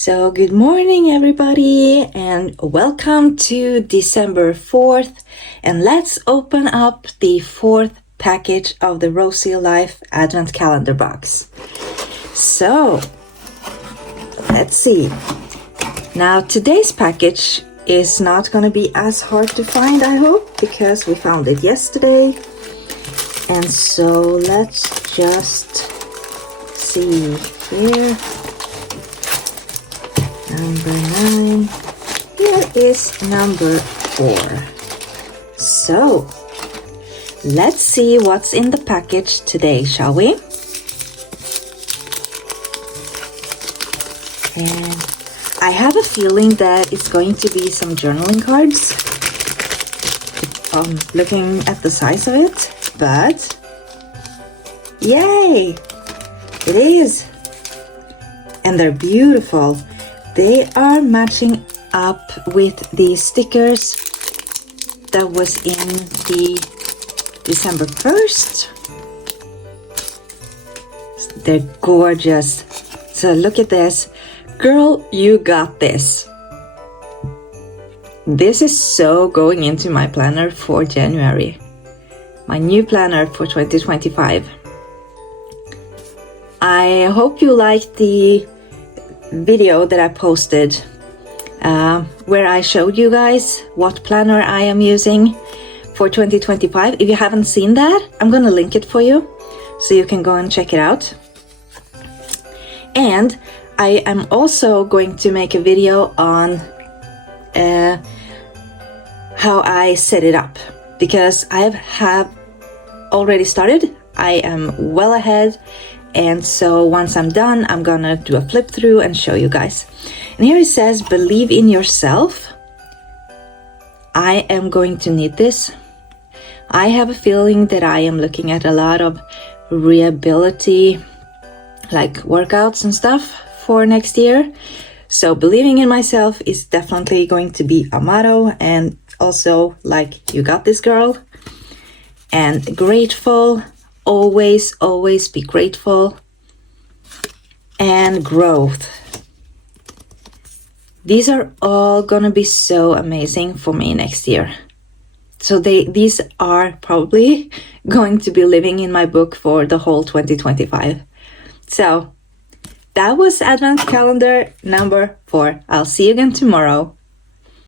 So good morning everybody and welcome to December 4th, and let's open up the fourth package of the Rosey Life Advent Calendar box. So let's see. Now today's package is not going to be as hard to find, I hope, because we found it yesterday. And so let's just see here. Number 9. Here is number 4. So, let's see what's in the package today, shall we? And I have a feeling that it's going to be some journaling cards. Looking at the size of it, but yay! It is! And they're beautiful. They are matching up with the stickers that was in the December 1st. They're gorgeous. So look at this. Girl, you got this. This is so going into my planner for January. My new planner for 2025. I hope you liked the video that I posted where I showed you guys what planner I am using for 2025. If you haven't seen that, I'm gonna link it for you so you can go and check it out. And I am also going to make a video on how I set it up, because I have already started. I am well ahead. And so once I'm done, I'm gonna do a flip through and show you guys. And here it says, believe in yourself. I am going to need this. I have a feeling that I am looking at a lot of rehabilitation, like workouts and stuff for next year. So believing in myself is definitely going to be a motto, and also like, you got this, girl. And grateful. Always be grateful. And growth. These are all gonna be so amazing for me next year. So these are probably going to be living in my book for the whole 2025. So that was Advent Calendar number 4. I'll see you again tomorrow.